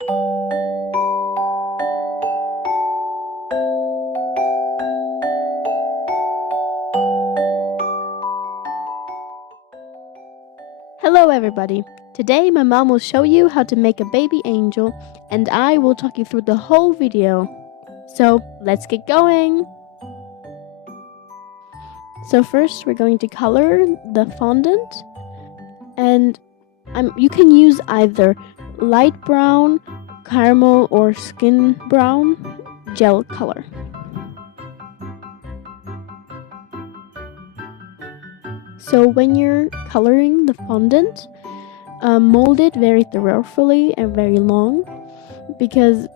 Hello everybody! Today my mom will show you how to make a baby angel and I will talk you through the whole video. So let's get going! So first we're going to color the fondant, and you can use either light brown, caramel or skin brown gel color. So when you're coloring the fondant, mold it very thoroughly and very long, because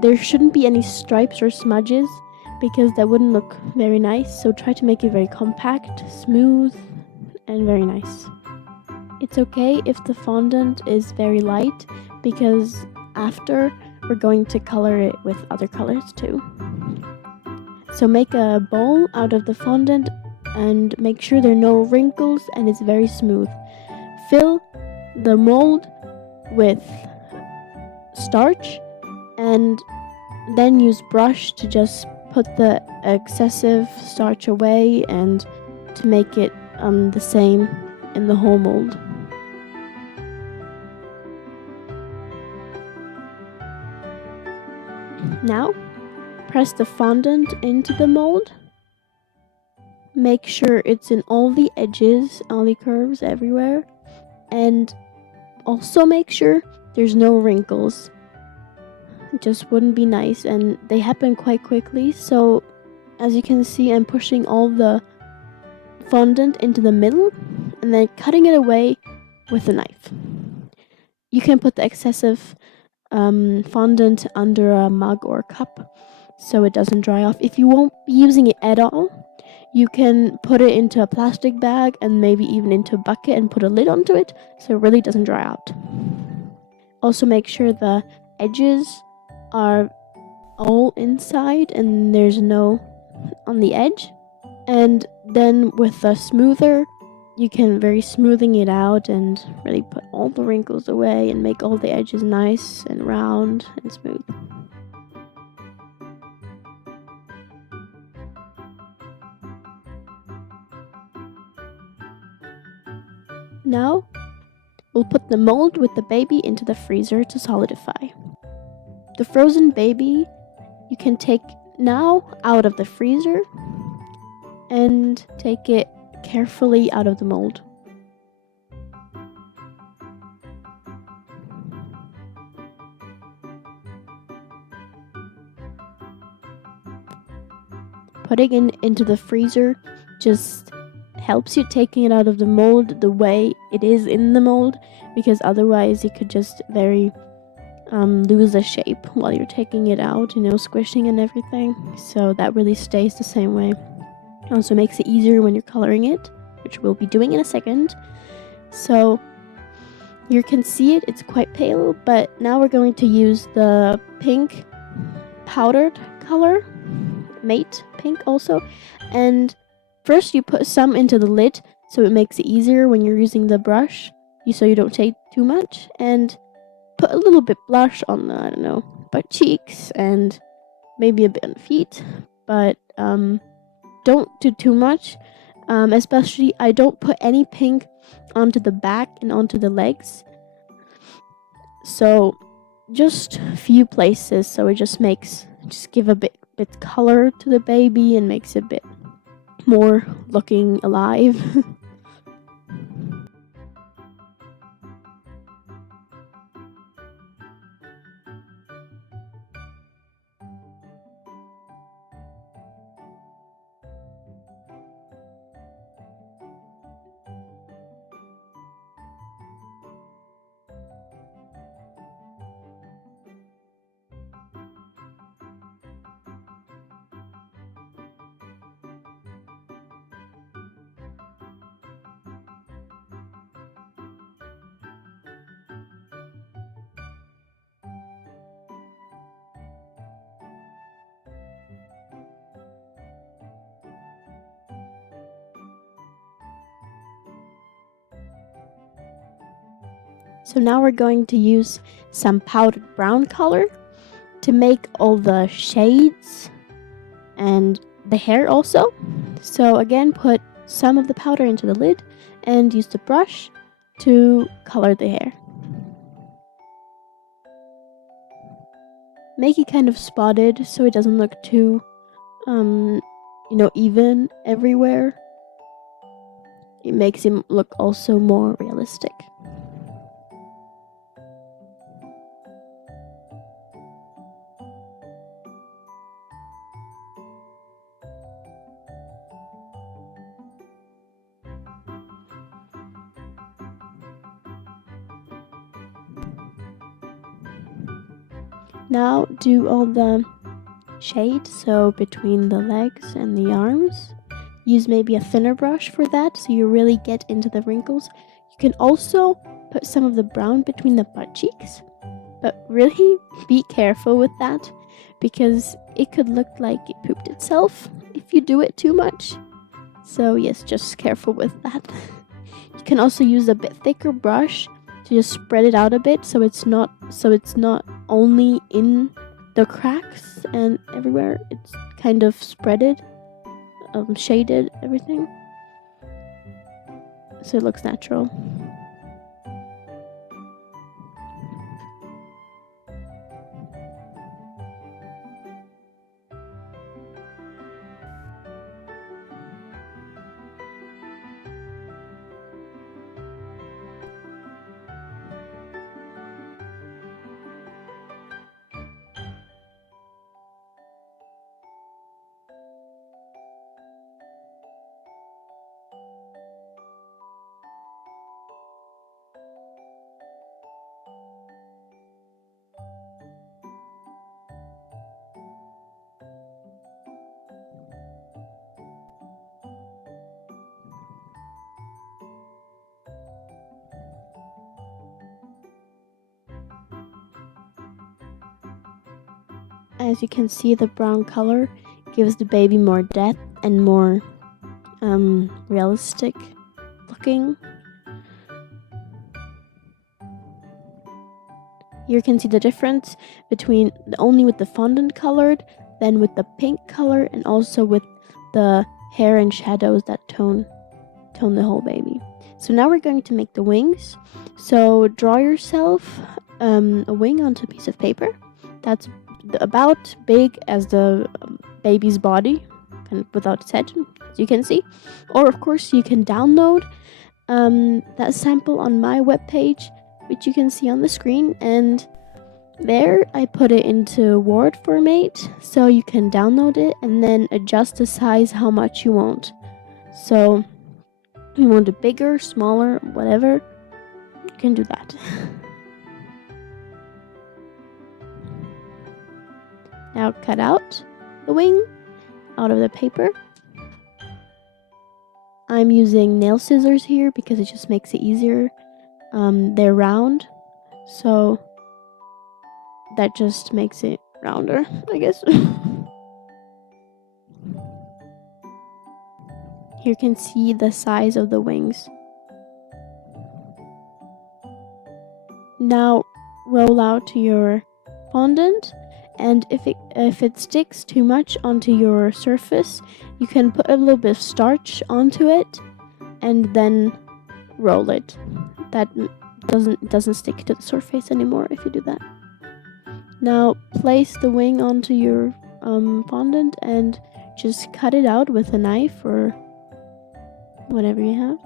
there shouldn't be any stripes or smudges, because that wouldn't look very nice. So try to make it very compact, smooth, and very nice. It's okay if the fondant is very light, because after we're going to color it with other colors too. So make a bowl out of the fondant and make sure there are no wrinkles and it's very smooth. Fill the mold with starch and then use brush to just put the excessive starch away and to make it the same in the whole mold. Now press the fondant into the mold. Make sure it's in all the edges, all the curves everywhere, and also make sure there's no wrinkles. It just wouldn't be nice, and they happen quite quickly. So as you can see, I'm pushing all the fondant into the middle and then cutting it away with a knife. You can put the excessive fondant under a mug or a cup so it doesn't dry off. If you won't be using it at all, you can put it into a plastic bag and maybe even into a bucket and put a lid onto it so it really doesn't dry out. Also make sure the edges are all inside and there's no on the edge. And then with a smoother, you can very smoothing it out and really put all the wrinkles away and make all the edges nice and round and smooth. Now, we'll put the mold with the baby into the freezer to solidify. The frozen baby you can take now out of the freezer and take it carefully out of the mold. Putting it into the freezer just helps you taking it out of the mold the way it is in the mold, because otherwise you could just very lose the shape while you're taking it out, squishing and everything. So that really stays the same way. It also makes it easier when you're coloring it, which we'll be doing in a second. So you can see it's quite pale, but now we're going to use the pink powdered color, matte pink also, and first you put some into the lid so it makes it easier when you're using the brush, so you don't take too much, and put a little bit blush on the, butt cheeks and maybe a bit on the feet, but don't do too much. Especially I don't put any pink onto the back and onto the legs, so just a few places, so it just give a bit color to the baby and makes it a bit more looking alive. So now we're going to use some powdered brown color to make all the shades and the hair also. So again, put some of the powder into the lid and use the brush to color the hair. Make it kind of spotted so it doesn't look too, even everywhere. It makes him look also more realistic. Now do all the shade, so between the legs and the arms. Use maybe a thinner brush for that so you really get into the wrinkles. You can also put some of the brown between the butt cheeks, but really be careful with that because it could look like it pooped itself if you do it too much. So yes, just careful with that. You can also use a bit thicker brush to just spread it out a bit so it's not only in the cracks and everywhere. It's kind of spreaded, shaded, everything, so it looks natural. As you can see, the brown color gives the baby more depth and more realistic looking. You can see the difference between only with the fondant colored, then with the pink color, and also with the hair and shadows that tone the whole baby. So now we're going to make the wings. So draw yourself a wing onto a piece of paper that's about big as the baby's body, kind of without its head, as you can see. Or of course you can download that sample on my webpage, which you can see on the screen, and there I put it into Word format so you can download it and then adjust the size how much you want. So you want it bigger, smaller, whatever, you can do that. Now cut out the wing out of the paper. I'm using nail scissors here because it just makes it easier. They're round, so that just makes it rounder, I guess. Here you can see the size of the wings. Now roll out your fondant, and if it sticks too much onto your surface, you can put a little bit of starch onto it and then roll it. That doesn't stick to the surface anymore if you do that. Now place the wing onto your fondant and just cut it out with a knife or whatever you have.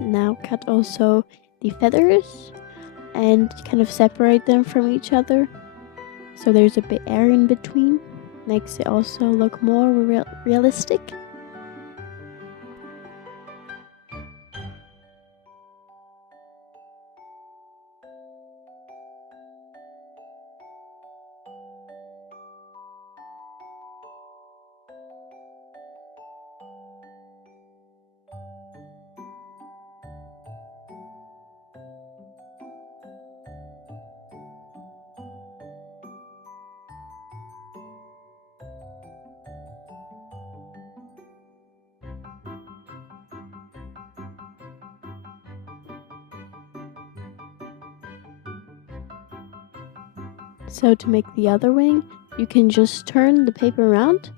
Now cut also the feathers and kind of separate them from each other so there's a bit air in between. Makes it also look more realistic. So to make the other wing, you can just turn the paper around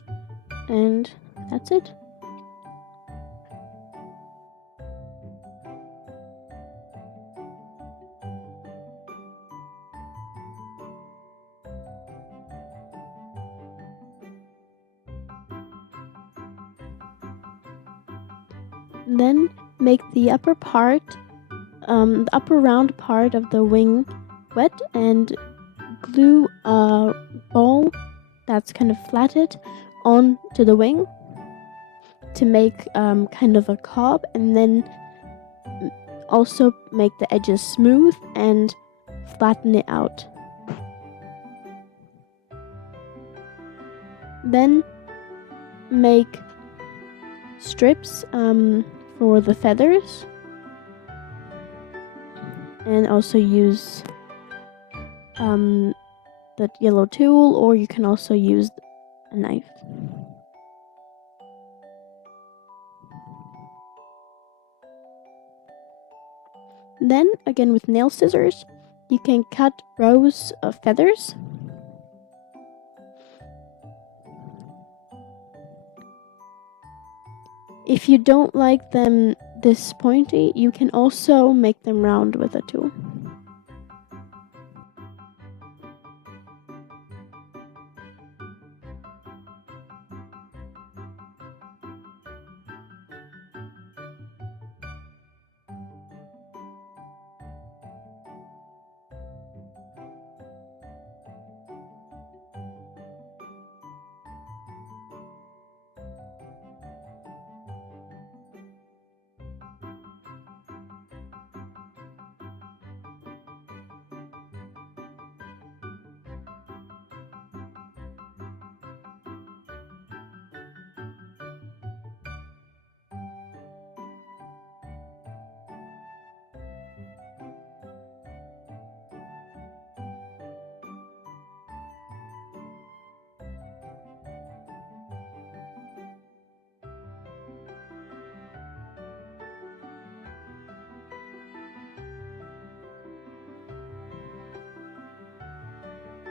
and that's it. Then make the upper part, the upper round part of the wing wet and glue a ball that's kind of flatted onto the wing to make kind of a cob, and then also make the edges smooth and flatten it out. Then make strips for the feathers, and also use that yellow tool, or you can also use a knife. Then again with nail scissors, you can cut rows of feathers. If you don't like them this pointy, you can also make them round with a tool.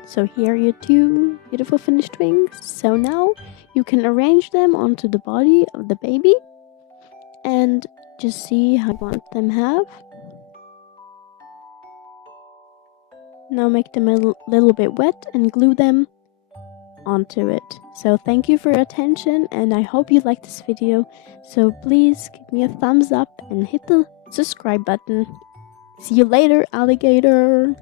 So here are your two beautiful finished wings. So now you can arrange them onto the body of the baby and just see how you want them have. Now make them a little bit wet and glue them onto it. So thank you for your attention, and I hope you liked this video. So please give me a thumbs up and hit the subscribe button. See you later, alligator!